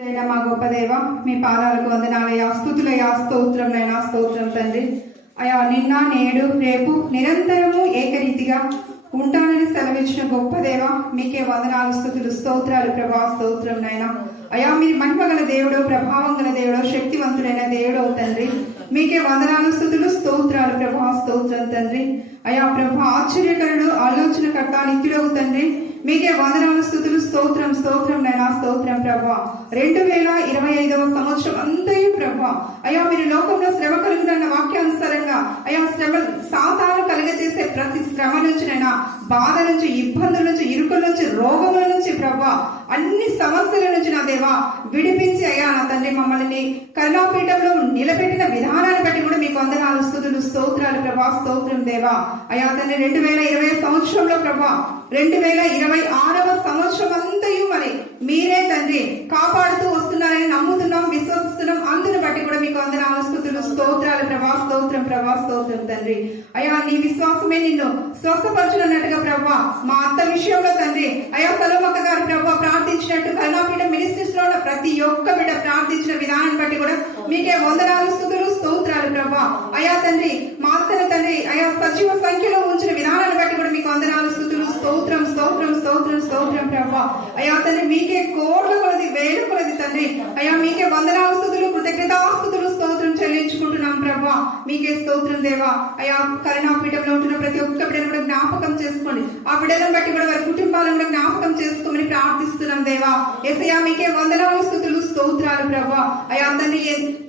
మా గొప్ప దేవ, మీ పాదాలకు వందనాలయ్యా, స్తుతులయ్యా, స్తోత్రంలైనా స్తోత్రం తండ్రి. అయా నిన్న నేడు రేపు నిరంతరము ఏకరీతిగా ఉంటానని సెలవిచ్చిన గొప్ప దేవ, మీకే వందనాలు, స్తుతులు, స్తోత్రాలు ప్రభా, స్తోత్రం నైనా. అయా మీరు మహిమ గల దేవుడు, ప్రభావం గల దేవుడు, శక్తివంతుడైన దేవుడు తండ్రి. మీకే వందనాలు, స్తుతులు, స్తోత్రాలు ప్రభా, స్తోత్రం తండ్రి. అయా ప్రభా ఆశ్చర్యకరుడు, ఆలోచనకర్త, నిత్యుడవు తండ్రి. మీకే వందనాలు, స్తుతులు, స్తోత్రం, స్తోత్రం నైనా స్తోత్రం ప్రభా. 2025వ సంవత్సరం అంతయు ప్రభా అయా మీరు లోకంలో శ్రమ కలుగునన్న వాక్యానుసారంగా అయా శ్రమ సాతాను కలుగజేసే ప్రతి శ్రమ నుంచినైనా, బాధ నుంచి, ఇబ్బందుల నుంచి, ఇరుకుల నుంచి, రోగముల నుంచి ప్రభా, అన్ని సమస్యల నుంచి నా దేవా విడిపించి అయ్యా నా తండ్రి మమ్మల్ని కరుణాపీఠంలో నిలబెట్టిన విధానాన్ని బట్టి కూడా మీకు వందనాలు, స్తుతులు, స్తోత్రాలు ప్రభా, స్తోత్రం దేవా. అయా తండ్రి 2020 సంవత్సరంలో ప్రభా 2026వ సంవత్సరం అంతయు మరి మీరే తండ్రి కాపాడుతూ వస్తున్నారని నమ్ముతున్నాం, విశ్వసిస్తున్నాం. అందుని బట్టి కూడా మీకు వందనాలు, స్తుతులు, స్తోత్రాలు ప్రభా, స్తోత్రం ప్రభా, స్తోత్రం తండ్రి. అయా నీ విశ్వాసమే నిన్ను స్వస్థపరచునట్టుగా ప్రభా మా అత్త విషయంలో తండ్రి అయా సలోమక్క గారు ప్రభా ప్రార్థించినట్టు కరుణాపీఠ మినిస్ట్రీస్ లో ప్రతి ఒక్క బిడ్డ ప్రార్థించిన విధానాన్ని బట్టి కూడా మీకే వందనాలు, స్తుతులు, స్తోత్రాలు ప్రభా. అయా తండ్రి మా అత్తను తండ్రి అయా సజీవ సంఖ్యలో ఉంచిన విధానాన్ని బట్టి కూడా మీకు వందనాలు, స్తుతులు, స్తోత్రం, స్తోత్రం, స్తోత్రం, స్తోత్రం ప్రభా. అయా తండ్రి మీకే కోట్ల కొలది, వేల కొలది తండ్రి అయా మీకే వందనాలు, స్తుతులు, కృతజ్ఞతాస్తుతులు, స్తోత్రం చెల్లించుకుంటున్నాం ప్రభా. మీకే స్తోత్రం దేవా. అయా కరుణాపీఠంలో ఉంటున్న ప్రతి ఒక్క బిడ్డను కూడా జ్ఞాపకం చేసుకోండి. ఆ బిడ్డలను బట్టి కూడా వారి కుటుంబాలను కూడా జ్ఞాపకం చేసుకోమని ప్రార్థిస్తున్నాం దేవా. యేసయ్యా మీకే వందనాలు, స్తుతులు, స్తోత్రాలు ప్రభా. అయా తండ్రి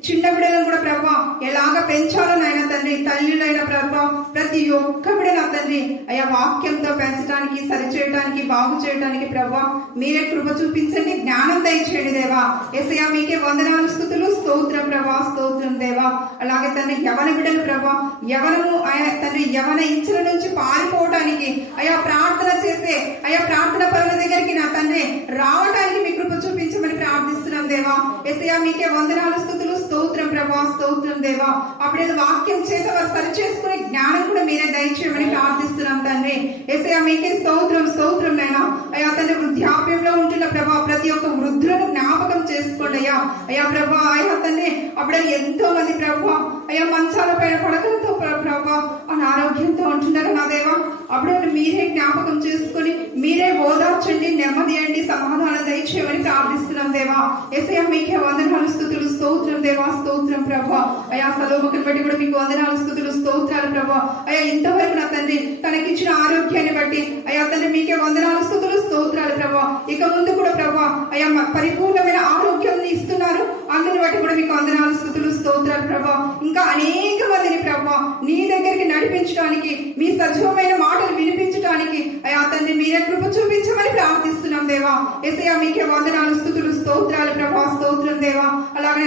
చిన్న బిడ్డలను కూడా ప్రభా ఎలాగ పెంచాలో నాయన తండ్రి, తల్లులైన ప్రభా ప్రతి ఒక్క బిడ్డన తండ్రి అయా వాక్యంతో పెంచడానికి, సరిచేయడానికి, బాగు చేయడానికి ప్రభా మీరే కృప చూపించండి, జ్ఞానం దయచేయండి దేవా. యేసయ్యా మీకే వందనాలు, స్తుతులు, స్తోత్రం ప్రభా, స్తోత్రం దేవా. అలాగే తండ్రి యవన బిడ్డలు ప్రభా యవనము అయా తండ్రి యవన ఇచ్చల నుంచి పారిపోవడానికి అయా ప్రార్థన చేసే అయా ప్రార్థన పరుల దగ్గరికి నా తండ్రి రావడానికి మీ కృప చూపించమని ప్రార్థిస్తున్నాం దేవా. యేసయ్యా మీకే వందనాలు, స్తుతులు, స్తోత్రం ప్రభా, స్తోత్రం దేవా. అప్పుడే వాక్యం చేత వారు సరి చేసుకునే జ్ఞానం కూడా మీరే దయచేయమని ప్రార్థిస్తున్నాం తండ్రి. యేసయ్యా మీకే స్తోత్రం, స్తోత్రం నైనా. అయా తండ్రి వృద్ధాప్యంలో ఉంటున్న ప్రభా ప్రతి ఒక్క వృద్ధులను జ్ఞాపకం చేసుకోండి అయ్యా. అయా ప్రభా అయా తండ్రి అప్పుడే ఎంతో మంది ప్రభా అయా మంచాల పైన పడకలతో ప్రభా అనారోగ్యంతో ఉంటున్నారు నా దేవా. అప్పుడే మీరే జ్ఞాపకం చేసుకుని మీరే ఓదార్చండి, నెమ్మది అండి, సమాధానం దయచేయమని ప్రార్థిస్తున్నాం దేవా. యేసయ్యా మీకే వందనాలు, స్తుతులు, స్తోత్రం దేవా, స్తోత్రం ప్రభా. అయా సలోమకుని బట్టి కూడా మీకు వందనాలు, స్తుతులు, స్తోత్రాలు ప్రభా. అయా ఇంతవరకు నా తండ్రి తనకిచ్చిన ఆరోగ్యాన్ని బట్టి అయా తండ్రి మీకే వందనాలు, స్తుతులు, స్తోత్రాలు ప్రభా. ఇక ముందు కూడా ప్రభా అయా పరిపూర్ణమైన ఆరోగ్యం ఇస్తున్నారు, అందుని బట్టి కూడా మీకు వందనాలు, స్తుతులు, స్తోత్రాలు ప్రభా. ఇంకా అనేక మందిని ప్రభా నీ దగ్గరికి నడిపించడానికి, మీ సజీవమైన మాటలు వినిపించడానికి అయా తండ్రి మీరే కృప చూపించమని ప్రార్థిస్తున్నాం దేవా. యేసయ్యా మీకే వందనాలు, స్తుతులు, స్తోత్రాలు ప్రభా, స్తోత్రం దేవా. అలాగే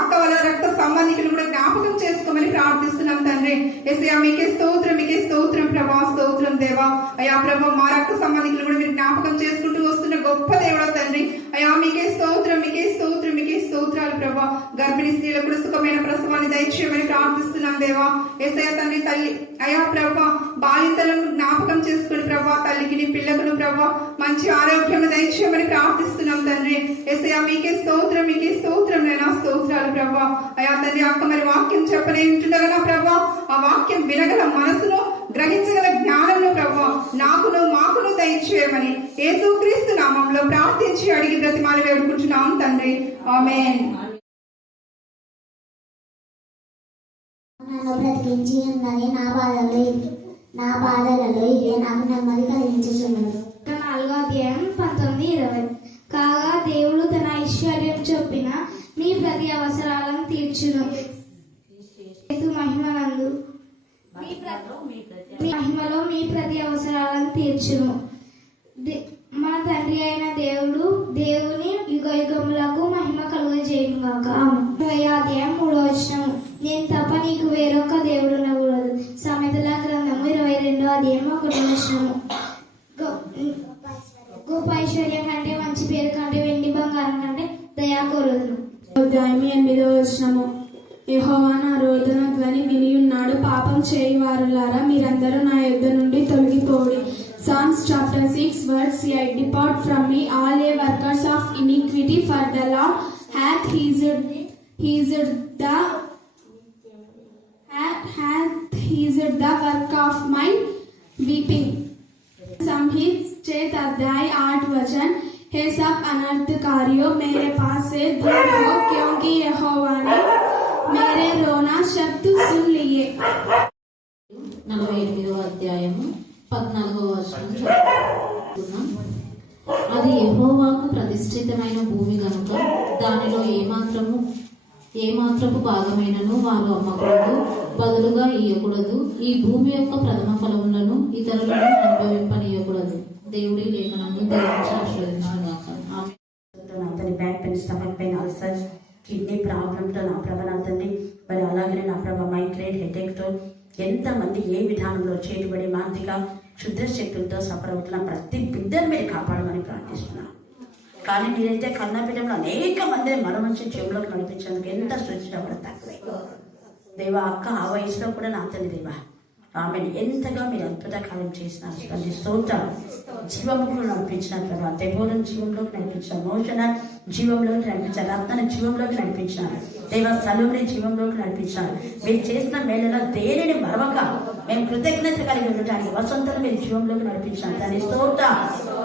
అక్క వాళ్ళ రక్త సంబంధికులు కూడా జ్ఞాపకం చేసుకోమని ప్రార్థిస్తున్నాం తండ్రి. యేసయ్యా మీకే స్తోత్రం, మీకే స్తోత్రం ప్రభా, స్తోత్రం దేవా. అయా ప్రభా మా రక్త సంబంధికులు కూడా మీరు జ్ఞాపకం చేసుకుంటూ వస్తున్న గొప్ప దేవుడు తండ్రి. అయా మీకే స్తోత్రం, మీకే స్తోత్రం, మీకే స్తోత్రాలు ప్రభా. గర్భిణీ స్త్రీలకు కూడా సుఖమైన ప్రసవాన్ని దయచేయమని ప్రార్థిస్తున్నాం దేవా. యేసయ్యా తండ్రి తల్లి అయా ప్రభా బాలింతలను జ్ఞాపకం చేసుకుని ప్రభా తల్లికి పిల్లకును ప్రభా మంచి ఆరోగ్యం దయచేయమని ప్రార్థిస్తున్నాం తండ్రి. యేసయ్యా మీకే స్తోత్రం, మీకే స్తోత్రం నైనా స్తోత్రాలు ప్రభా. అయా తండ్రి అక్క మరి వాక్యం చెప్పనే ఉంటుండగా ప్రభా ఆ వాక్యం వినగల మనసును, గ్రహించగల జ్ఞానంలో ప్రభా నాకును మాకును దయచేయమని యేసుక్రీస్తు నామంలో ప్రార్థించి అడిగి బ్రతిమాలి వేడుకుంటున్నాం తండ్రి. ఆమేన్. నన్ను బ్రతికించి ఉన్నది నా బాధలలో ఇదే నాకు నెమ్మది కలిగించుచున్నది. 4వ అధ్యాయం 19-20. కాగా దేవుడు తన ఐశ్వర్యం చొప్పున మీ ప్రతి అవసరాలను తీర్చును. మహిమలో మీ ప్రతి అవసరాలను తీర్చును. మా తండ్రి అయిన దేవుని యుగ యుగములకు మహిమ కలుగజేయును గాక. 20వ అధ్యాయం 3వ వచనం. నేను తప్ప నీకు వేరొక దేవుడు ఉండకూడదు. సామెతల గ్రంథము 22వ అధ్యాయం 1వ వచనము. గొప్ప ఐశ్వర్యం కంటే, మంచి పేరు కంటే, వెండి బంగారం కంటే దయా కోరదును. అధ్యాయం 8వ వచనము. యెహోవా నా రోదన ధ్వని విని ఉన్నాడు. పాపం చేయి వారులారా మీరందరూ నా యొద్ద నుండి తొలగిపోడి. Psalms chapter 6 verse 8. Depart from me, all ye workers of iniquity, for the Lord hath healed the work of my weeping. संहित चेत अध्याय 8 वचन। हे सब अनर्थकारियों, मेरे पास से दूर हो, क्योंकि यहोवा ने मेरे रोना शब्द सुन लिए। 48వ అధ్యాయము 14వ వచనం చదువుతున్నాం. అది యెహోవాకు ప్రతిష్ఠితమైన భూమి గనుక దానిలో ఏమాత్రపు భాగమైనను వారు అమ్మకూడదు, బదులుగా ఇయ్యకూడదు. ఈ భూమి యొక్క ప్రథమ ఫలములను ఇతరులను అనుభవింపనీయకూడదు. దేవుడి లేఖనము దీవించి ఆశీర్వదించుగాక. ఆమేన్. అతని back pain, stomach pain, ulcer, kidney ప్రాబ్లంతో నా ప్రభ అతన్ని మరి అలాగనే నా ప్రభ మైగ్రేన్, హెడేక్తో ఎంతమంది ఏ విధానంలో చేయబడి మానసిక క్షుద్ర శక్తులతో సఫర్ అవుతున్న ప్రతి బిడ్డను మీరు కాపాడమని ప్రార్థిస్తున్నాను. కానీ నేనైతే కన్న బిడ్డలో అనేక మందిని మరమంచి చెవులోకి నడిపించేందుకు ఎంత సృష్టించడం కూడా తక్కువే. దేవా, అక్క ఆ వయసులో కూడా నా తల్లి దేవా ఆమెను ఎంతగా మీరు అద్భుత కార్యం చేసినారు. తండ్రి స్తోత్రం. జీవములో నడిపించిన ప్రభావ, తెబోరం జీవంలోకి నడిపించారు, మోషణ జీవంలోకి నడిపించారు, రత్న జీవంలోకి నడిపించినారు, దేవ సలువుని జీవంలోకి నడిపించారు. మీరు చేసిన మేళలో దేనిని మరవక మేము కృతజ్ఞత కలిగి ఉండటానికి వసంతలు మీరు జీవంలోకి నడిపించారు. తండ్రి స్తోత్రం.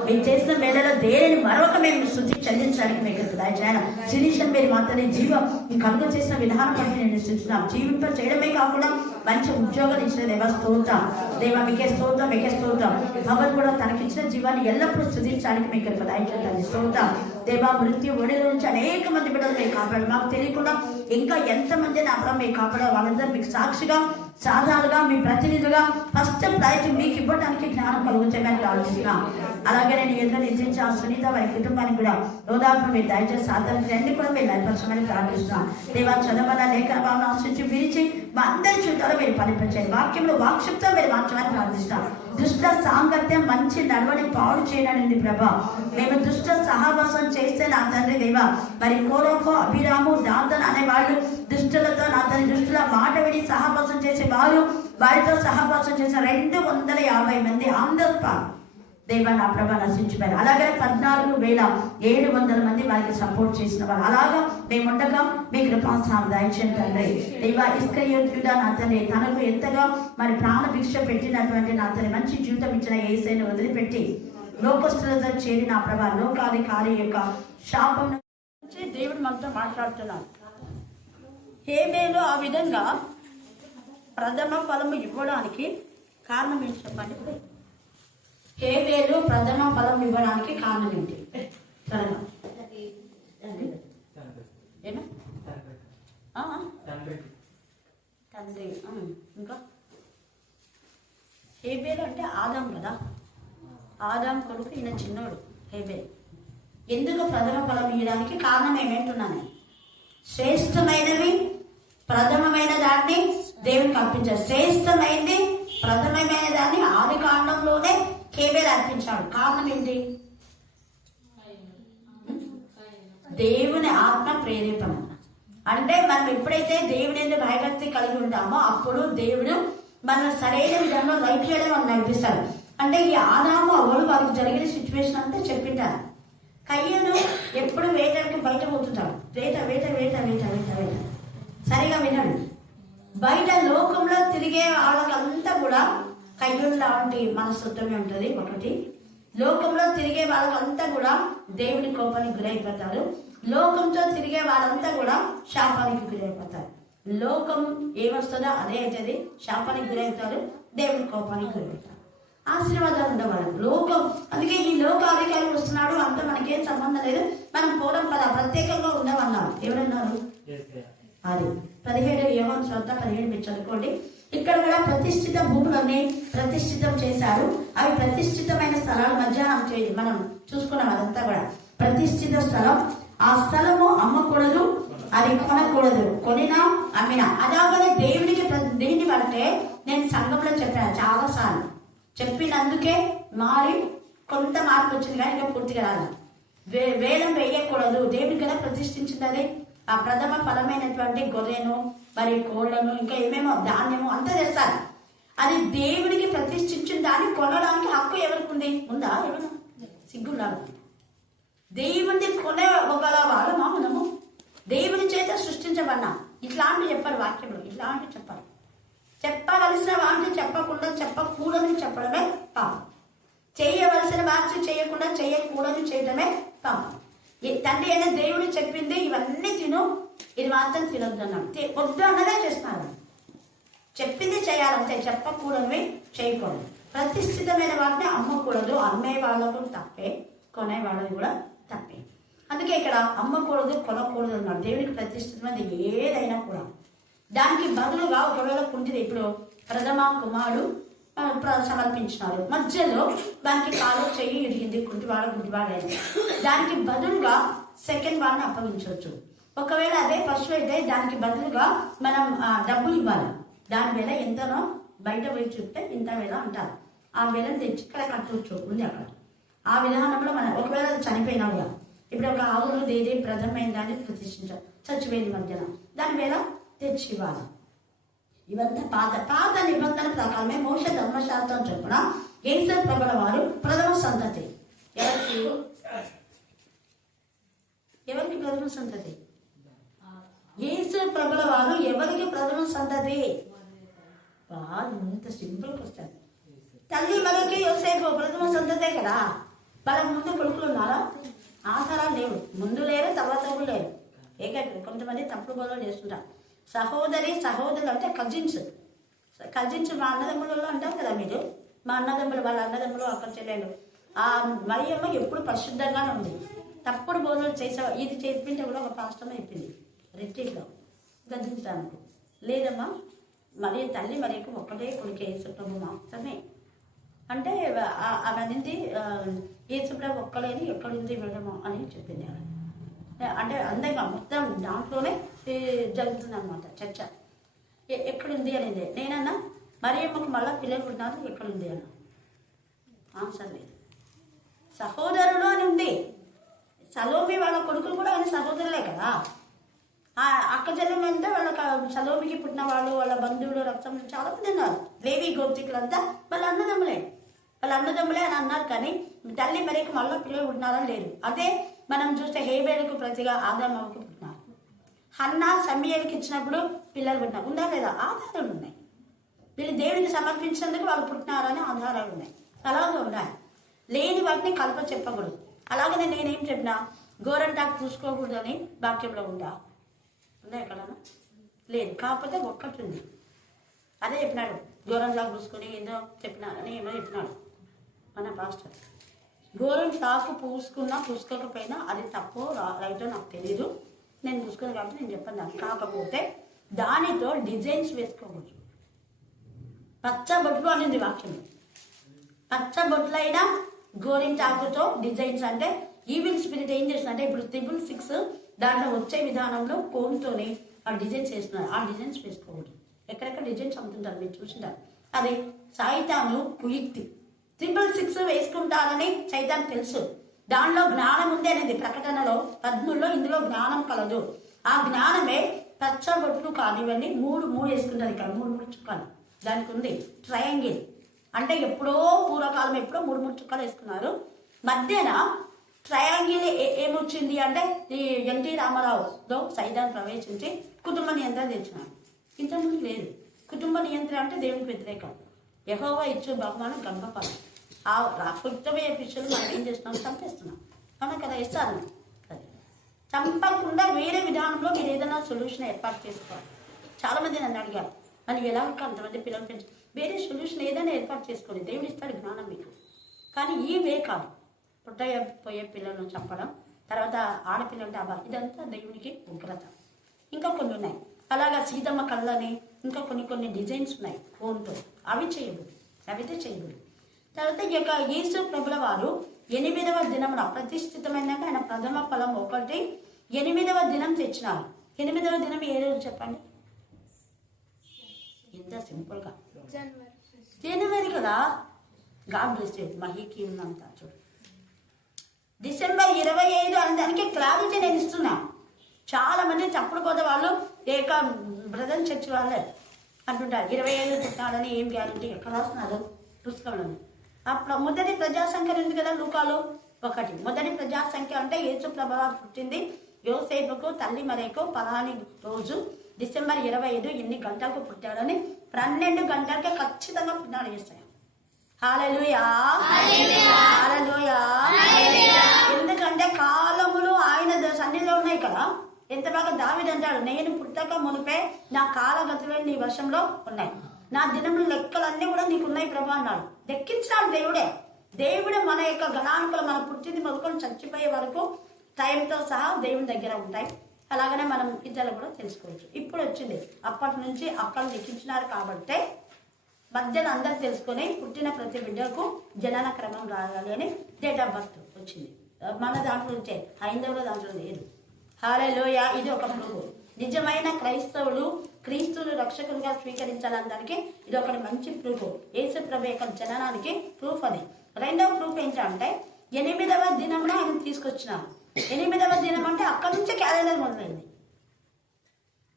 మీరు చేసిన మేళలో దేనిని మరవక మేము శుద్ధి చెల్లించడానికి మీకు దయచేయాలి. శిరీషన్ మీరు మాత్రమే జీవం ఈ కలుగు చేసిన విధానం బట్టి నేను సృష్టిస్తున్నాం. జీవింప చేయడమే కాకుండా మంచి ఉద్యోగాలు ఇచ్చిన దేవ స్తోత్రం. దేవ మీకే స్తోత్రం, మీకే స్తోత్రం. భగవన్ కూడా తనకిచ్చిన జీవాన్ని ఎల్లప్పుడూ స్థుతించడానికి మీకు దయచేయాలి. స్తోత్రం. దేవా, మృత్యు ఒడిలో నుంచి అనేక మంది బిడ్డలు మీరు కాపాడు. మాకు తెలియకుండా ఇంకా ఎంతమంది నా ప్రభు మీకు కాపాడారు. వాళ్ళందరూ మీకు సాక్షిగా, సాధారణంగా, మీ ప్రతినిధులుగా ఫస్ట్ ప్రయత్నం మీకు ఇవ్వడానికి జ్ఞానం కలుగుతాయని ఆలోచిస్తున్నాం. అలాగే నేను ఎదురు నిద్రించిన సునీత వారి కుటుంబానికి కూడా ఓదార్పు మీరు దయచేసి సాధారణ అన్ని కూడా మీరు లయపరచమని ప్రార్థిస్తున్నాం. దేవా, చదవన లేఖన భావన ఆశించి విరిచి మా అందరి చూడాలో మీరు పనిపించండి. వాక్యంలో వాక్శక్తో మీరు మార్చమని ప్రార్థిస్తాం. దుష్ట సాంగత్యం మంచి నడవని పాడు చేయడానికి ప్రభా, మేము దుష్ట సహవాసం చేస్తే నా తండ్రి దేవా, మరి కోరోఫో, అభిరాము, దాంతన్ అనే వాళ్ళు దుష్టులతో నా తండ్రి దుష్టుల మాట విని సహవాసం చేసే వారు, వారితో సహవాసం చేసిన 250 మంది ఆంధ్రపా దేవా నా ప్రభ నశించిపోయారు. అలాగే 14,700 మంది వారికి సపోర్ట్ చేసిన వారు. అలాగా మేముండగా మీ కృపాసనం దయచేయండి తండ్రి. దేవా, ఇస్కరియోతుడా నా తండ్రి తనకు ఎంతగా మరి ప్రాణ భిక్ష పెట్టినటువంటి నా తండ్రి మంచి జీవితం ఇచ్చిన యేసుని వదిలిపెట్టి లోకస్తులతో చేరి నా ప్రభ లోకాధికారి యొక్క శాపం నుంచి దేవుడు మనతో మాట్లాడుతున్నాడు. హేబేలు ఆ విధంగా ప్రథమ ఫలము ఇవ్వడానికి కారణం ఏంటి చెప్పండి. హేబేలు ప్రథమ ఫలం ఇవ్వడానికి కారణం ఏంటి? త్వరగా తండ్రి. ఇంకా హేబేలు అంటే ఆదాం కదా, ఆదాం కొడుకు, ఈయన చిన్నోడు హేబేలు. ఎందుకు ప్రథమ ఫలం ఇవ్వడానికి కారణం ఏమేంటున్నాను? శ్రేష్టమైనవి ప్రథమమైన దాన్ని దేవునికి అర్పించాడు. శ్రేష్టమైనది ప్రథమమైన దాన్ని ఆది కాండంలోనే హేబేలు అర్పించాడు. కారణం ఏంటి? దేవుని ఆత్మ ప్రేరేపణ. అంటే మనం ఎప్పుడైతే దేవుని ఎందుకు భయభక్తి కలిగి ఉంటామో అప్పుడు దేవుడు మనం సరైన విధంగా లైఫ్ చేయడం మనం నడిపిస్తాడు. అంటే ఈ ఆదాము అవ్వడు వాళ్ళకి జరిగిన సిచ్యువేషన్ అంతా చెప్పింటారు. కయ్యను ఎప్పుడు వేటానికి బయట పోతుంటాడు. వేట వేట వేట వేట వేట వేట సరిగా వినడు. బయట లోకంలో తిరిగే వాళ్ళకంతా కూడా కయ్యూరు లాంటి మనస్తత్వమే ఉంటుంది. ఒకటి, లోకంలో తిరిగే వాళ్ళకంతా కూడా దేవుని కోపానికి గురైపోతారు. లోకంతో తిరిగే వాళ్ళంతా కూడా శాపానికి గురైపోతారు. లోకం ఏమొస్తుందో అదే అవుతుంది. శాపానికి గురవుతారు, దేవుని కోపానికి గురవుతారు. ఆశీర్వాదాలు ఉండేవాళ్ళు లోకం. అందుకే ఈ లోకాధికారి వస్తున్నాడు అంతా మనకేం సంబంధం లేదు, మనం పోవడం పద ప్రత్యేకంగా ఉండమన్నారు. ఎవరన్నారు? అది 17 యోహాను సువార్త 17 మీరు చదువుకోండి. ఇక్కడ కూడా ప్రతిష్ఠిత భూములన్నీ ప్రతిష్ఠితం చేశారు. అవి ప్రతిష్ఠితమైన స్థలాల మధ్యాహ్నం మనం చూసుకున్నాం. అదంతా కూడా ప్రతిష్ఠిత స్థలం. ఆ స్థలము అమ్మకూడదు, అది కొనకూడదు. కొనినా అమ్మినా. అలాగనే దేవునికి దేన్ని అంటే నేను సంఘంలో చెప్పాను చాలా సార్లు, చెప్పినందుకే మారి కొంత మార్పు వచ్చింది కానీ ఇంకా పూర్తిగా రాదు. వేలం వేయకూడదు. దేవునికి కదా ప్రతిష్ఠించింది. అది ఆ ప్రథమ ఫలమైనటువంటి గొర్రెను మరి కోళ్లను ఇంకా ఏమేమో ధాన్యము అంతా తెస్తారు. అది దేవుడికి ప్రతిష్ఠించిన దాన్ని కొనడానికి హక్కు ఎవరికి ఉందా? ఏమన్నా సిగ్గుండాలి. దేవుడిని కొనే ఒకల వాళ్ళమా మనము? దేవుని చేత సృష్టించబడినా. ఇట్లాంటివి చెప్పారు వాక్యంలో, ఇట్లాంటివి చెప్పారు. చెప్పవలసిన వాటిని చెప్పకుండా చెప్పకూడదని చెప్పడమే పాపం. చేయవలసిన వాటి చేయకుండా చేయకూడదని చేయడమే పాపం. తండ్రి అయినా దేవుడు చెప్పింది ఇవన్నీ తిను, ఇది మాత్రం తినొద్దు అన్నాడు. వద్దు అన్నదే చేస్తున్నారు. చెప్పింది చేయాలంటే, చెప్పకూడనివి చేయకూడదు. ప్రతిష్ఠితమైన వాటిని అమ్మకూడదు. అమ్మే వాళ్ళకు తప్పే, కొనే వాళ్ళది కూడా తప్పే. అందుకే ఇక్కడ అమ్మకూడదు, కొనకూడదు అన్నాడు. దేవునికి ప్రతిష్ఠితమైనది ఏదైనా కూడా దానికి బదులుగా ఒకవేళ కుంటిది, ఇప్పుడు ప్రథమ కుమారుడు సమర్పించినారు, మధ్యలో దానికి కాలు చెయ్యి ఇరిగింది, గుడ్డివాడైంది, దానికి బదులుగా సెకండ్ వాడిని అప్పగించవచ్చు. ఒకవేళ అదే పశువు అయితే దానికి బదులుగా మనం డబ్బులు ఇవ్వాలి. దాని వేళ ఎంతనో బయట పోయి చూస్తే ఇంత వేళ అంటారు. ఆ వేళను తెచ్చి ఇక్కడ కట్టవచ్చు, ఉంది అక్కడ. ఆ విధానంలో మనం ఒకవేళ అది చనిపోయినా కూడా, ఇప్పుడు ఒక ఆవులు దేదే ప్రథమైన దాన్ని ప్రతిష్ఠించారు, చచ్చిపోయింది మధ్యన, దాని వేళ తెచ్చి ఇవ్వాలి. ఇవంతా పాత నిబంధన ప్రకారమే మోషే ధర్మశాస్త్రం చొప్పున యేసు ప్రభుల వారు ప్రథమ సంతతి. ఎవరికి ప్రథమ సంతతి? యేసు ప్రభుల వారు ఎవరికి ప్రథమ సంతతి? ఇంత సింపుల్ క్వశ్చన్. తల్లి మనకి యోసేపు ప్రథమ సంతతే కదా. వాళ్ళకి ముందు కొడుకులు ఉన్నారా? ఆధారాలు లేవు. ముందు లేరు, తర్వాత లేరు. కొంతమంది తప్పుడు బోధలు చేస్తుంటారు. సహోదరులు అంటే కజిన్స్ మా అన్నదమ్ములలో అంటారు కదా మీరు. మా అన్నదమ్ములు, వాళ్ళ అన్నదమ్ములు, అక్కడ చెల్లెలు. ఆ మరియమ్మ ఎప్పుడు పరిశుద్ధంగానే ఉంది. తప్పుడు బోధలు చేసేవా? ఇది చెప్పింటే కూడా ఒక పాస్టర్లో చెప్పింది రిట్రీట్లో గద్దించడానికి. లేదమ్మా, మరి తల్లి మరీకు ఒక్కటే కొడుకు యేసుప్రభు మాత్రమే అంటే ఆమె అనేది యేసుప్రభు ఒక్కలేని ఎక్కడుంది మేడము అని చెప్పింది. అంటే అందంగా మొత్తం దాంట్లోనే జరుగుతుంది అనమాట చర్చ. ఎక్కడుంది అనేది. నేనన్నా మరియమ్మకు మళ్ళీ పిల్లలు పుట్టినారు, ఎక్కడుంది అన్న ఆన్సర్ లేదు. సహోదరులు అని ఉంది. సలోమి వాళ్ళ కొడుకులు కూడా ఆయన సహోదరులే కదా. అక్క చెల్లెలు అంటే వాళ్ళ సలోమికి పుట్టిన వాళ్ళు, వాళ్ళ బంధువులు, రక్తం చాలా మంది ఉన్నారు. లేవి గోత్రికులంతా వాళ్ళ అన్నదమ్ములే అని అన్నారు. కానీ తల్లి మరీకు మళ్ళీ పిల్లలు పుట్టినారని లేదు. అదే మనం చూస్తే హేబేలుకు ప్రతిగా ఆదామకు పుట్టినారు. హన్నా సమీయేలుకి ఇచ్చినప్పుడు పిల్లలు పుట్టినారు. ఉందా లేదా? ఆధారాలు ఉన్నాయి. వీళ్ళు దేవునికి సమర్పించినందుకు వాళ్ళు పుట్టినారని ఆధారాలు ఉన్నాయి. అలాగే ఉన్నాయి. లేని వాటిని కలప చెప్పకూడదు. అలాగనే నేనేం చెప్పినా గోరంటాకు పూసుకోకూడదని వాక్యంలో ఉందా ఎక్కడన్నా? లేదు. కాకపోతే ఒక్కటి ఉంది. అదే చెప్పినాడు, గోరంటాకు పూసుకొని ఏదో చెప్పినారని ఏమో చెప్పినాడు మన పాస్టర్. గోరంటాకు పూసుకున్నా పూసుకోకపోయినా అది తప్పో రైటో నాకు తెలీదు. నేను పూసుకున్నాను కాబట్టి నేను చెప్పాను దాన్ని. కాకపోతే దానితో డిజైన్స్ వేసుకోకూడదు. పచ్చబొట్లు అనేది వాక్యం. పచ్చబొట్లైనా గోరింటాకుతో డిజైన్స్ అంటే ఈవిల్ స్పిరిట్ ఏం చేస్తుందంటే ఇప్పుడు 666 దాంట్లో వచ్చే విధానంలో కోన్తోనే ఆ డిజైన్స్ వేస్తున్నారు. ఆ డిజైన్స్ వేసుకోకూడదు. ఎక్కడెక్కడ డిజైన్స్ అమ్ముతుంటారు మీరు చూసింటారు. అది సైతాను కుయుక్తి. 666 వేసుకుంటారని సైతాన్ తెలుసు. దానిలో జ్ఞానం ఉంది అనేది ప్రకటనలో 13లో ఇందులో జ్ఞానం కలదు. ఆ జ్ఞానమే పచ్చబొట్లు కానివ్వండి 3 వేసుకుంటారు. ఇక్కడ 3 చుక్కలు దానికి ఉంది. ట్రయాంగిల్ అంటే ఎప్పుడో పూర్వకాలం ఎప్పుడో 3 చుక్కలు వేసుకున్నారు. మధ్యన ట్రయాంగిల్ ఏమొచ్చింది అంటే ఈ ఎన్టీ రామారావులో సైతాన్ ప్రవేశించి కుటుంబ నియంత్రణ తెచ్చినారు. ఇంతకుముందు లేదు. కుటుంబ నియంత్రణ అంటే దేవునికి వ్యతిరేకం. యెహోవా ఇచ్చే బహుమానం గంపపాలి. ఆ పుట్టబోయే పిచ్చులు మనం ఏం చేస్తున్నాం? చంపేస్తున్నాం. అవునా కదా? ఇస్తారు. చంపకుండా వేరే విధానంలో మీరు ఏదైనా సొల్యూషన్ ఏర్పాటు చేసుకోవాలి. చాలా మంది నన్ను అడిగారు, అని ఎలా అంతమంది పిల్లలు పెంచు వేరే సొల్యూషన్ ఏదైనా ఏర్పాటు చేసుకోండి. దేవుడు ఇస్తాడు జ్ఞానం మీకు. కానీ ఈ వే కాదు. పుట్టబోయే పిల్లలను చంపడం, తర్వాత ఆడపిల్లలు డాబా, ఇదంతా దేవునికి ఉగ్రత. ఇంకా కొన్ని ఉన్నాయి. అలాగా సీతమ్మ కళ్ళని ఇంకా కొన్ని డిజైన్స్ ఉన్నాయి ఫోన్తో. అవి చేయకూడదు. అవితే చేయకూడదు. తర్వాత ఈ యొక్క యేసు ప్రభుల వారు 8వ దినమున ప్రతిష్ఠితమైన ఆయన ప్రథమ ఫలం 1 8వ దినం తెచ్చినారు. 8వ దినం ఏ రోజు చెప్పండి? ఇంత సింపుల్గా జనవరి కదా. God bless you. మహికి ఉన్నంత చూడు. డిసెంబర్ 25 అనే దానికి క్లారిటీ నేను ఇస్తున్నా. చాలా మంది తప్పుడు పోతే వాళ్ళు ఏక బ్రదర్ చర్చ్ వాళ్ళే అంటుంటారు 25 పుట్టినాడని. ఏం గ్యారంటీ? ఎక్కడ రాస్తున్నారు పుస్తకంలో? మొదటి ప్రజా సంఖ్య ఉంది కదా లూకాలో 1. మొదటి ప్రజా సంఖ్య అంటే యేసు ప్రభువు పుట్టింది యోసేపుకు తల్లి మరియకు పలాని రోజు డిసెంబర్ 25 ఎన్ని గంటలకు పుట్టాడని 12 గంటలకే ఖచ్చితంగా పుట్టినాడు యేసయ్య. హల్లెలూయా, హల్లెలూయా. ఎందుకంటే కాలములు ఆయన సన్నిధిలో ఉన్నాయి కదా. ఎంత బాగా దావీదు అంటాడు, నేను పుట్టక మునిపే నా కాలగతులు నీ వశంలో ఉన్నాయి, నా దినముల లెక్కలన్నీ కూడా నీకున్నాయి ప్రభు అన్నాడు. లెక్కించాడు దేవుడే మన యొక్క గణాంకాలు మన పుట్టింది మొదలుకొని చచ్చిపోయే వరకు టైంతో సహా దేవుని దగ్గర ఉంటాయి. అలాగనే మనం ఇతరులు కూడా తెలుసుకోవచ్చు. ఇప్పుడు వచ్చింది, అప్పటి నుంచి అక్కడ లెక్కించినారు కాబట్టి మధ్యలో అందరు తెలుసుకొని పుట్టిన ప్రతి బిడ్డకు జనన క్రమం రాగాలి అని డేట్ ఆఫ్ బర్త్ వచ్చింది. మన దాంట్లో ఉంటే హైందవుల దాంట్లో లేదు. హల్లెలూయా. ఇది ఒక ప్రూఫ్. నిజమైన క్రైస్తవులు క్రీస్తును రక్షకునిగా స్వీకరించాలనడానికి ఇది ఒకటి మంచి ప్రూఫ్. యేసు ప్రభు యొక్క జననానికి ప్రూఫ్ అది. రెండవ ప్రూఫ్ ఏంటంటే 8వ దినంలో ఆయన తీసుకొచ్చినారు. 8వ దినం అంటే అక్కడి నుంచి క్యాలెండర్ మొదలైంది.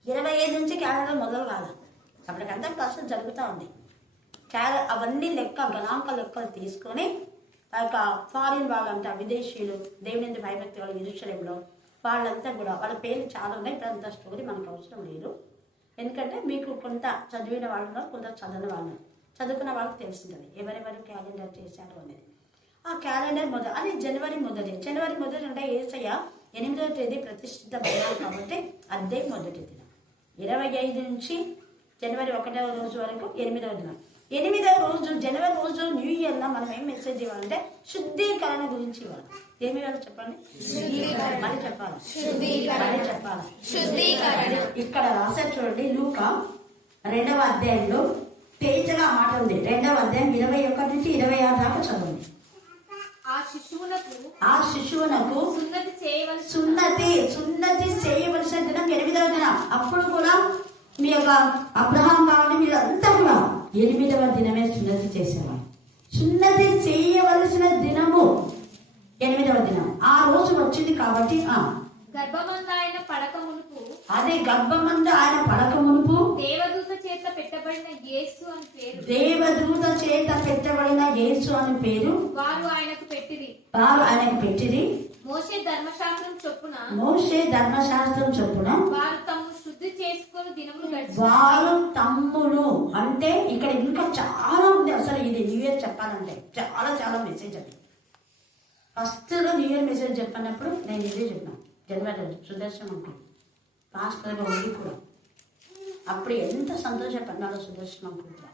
25 నుంచి క్యాలెండర్ మొదలు కాదు, అప్పటికంతా ప్రాసెస్ జరుగుతూ ఉంది. అవన్నీ గణాంక లెక్కలు తీసుకొని ఆ యొక్క ఫారిన్ వాళ్ళంతా విదేశీయులు దేవుని భయభక్తి వాళ్ళు యెరూషలేములో వాళ్ళంతా కూడా వాళ్ళ పేర్లు చాలా ఉన్నాయి. ఇప్పుడు అంత స్టోరీ మనకు అవసరం లేదు. ఎందుకంటే మీకు కొంత చదివిన వాళ్ళు కొంత చదవని వాళ్ళు, చదువుకున్న వాళ్ళకి తెలుస్తుంది ఎవరెవరు క్యాలెండర్ చేశారు అనేది. ఆ క్యాలెండర్ అది జనవరి మొదటి అంటే యేసయ్య 8వ తేదీ ప్రతిష్ఠితమైనారు కాబట్టి అదే మొదటి దినం. 25 నుంచి జనవరి 1వ రోజు వరకు 8వ దినం. 8వ రోజు జనవరి రోజు న్యూ ఇయర్ లో మనం ఏం మెసేజ్ ఇవ్వాలంటే శుద్ధీకరణ గురించి ఇవ్వాలి. ఏమి ఇవ్వాలి చెప్పండి? మరి చెప్పాలి. ఇక్కడ రాసే చూడండి, లూకా 2వ అధ్యాయంలో తేజగా మాట ఉంది. 2వ అధ్యాయం 21 నుంచి 26 దాకా చదవండి. ఆ శిశువునకు సున్నతి చేయవలసిన దినం 8వ దినం. అప్పుడు కూడా మీ యొక్క అబ్రహాం కావాలని మీరంతా కూడా 8వ దినమే సున్నతి చేసేవారు. సున్నతి చేయవలసిన దినము 8వ దినం. ఆ రోజు వచ్చింది కాబట్టి గర్భమందు ఆయన పడక మునుపు దేవదూత చేత పెట్టబడిన యేసు అని పేరు వారు ఆయనకు పెట్టిరి. మోషే ధర్మశాస్త్రం చొప్పున వారు తమ్మును శుద్ధి చేసుకొని దినములు వారు తమ్ములు అంటే ఇక్కడ ఇంకా చాలా ఉంది. అసలు ఇది న్యూ ఇయర్ చెప్పాలంటే చాలా మెసేజ్ అది. ఫస్ట్ న్యూ ఇయర్ మెసేజ్ చెప్పినప్పుడు నేను ఇదే చెప్పిన జనవరి సుదర్శనం పాస్టర్గా ఉంది కూడా. అప్పుడు ఎంత సంతోషపడినాడో సుదర్శనం కూడా.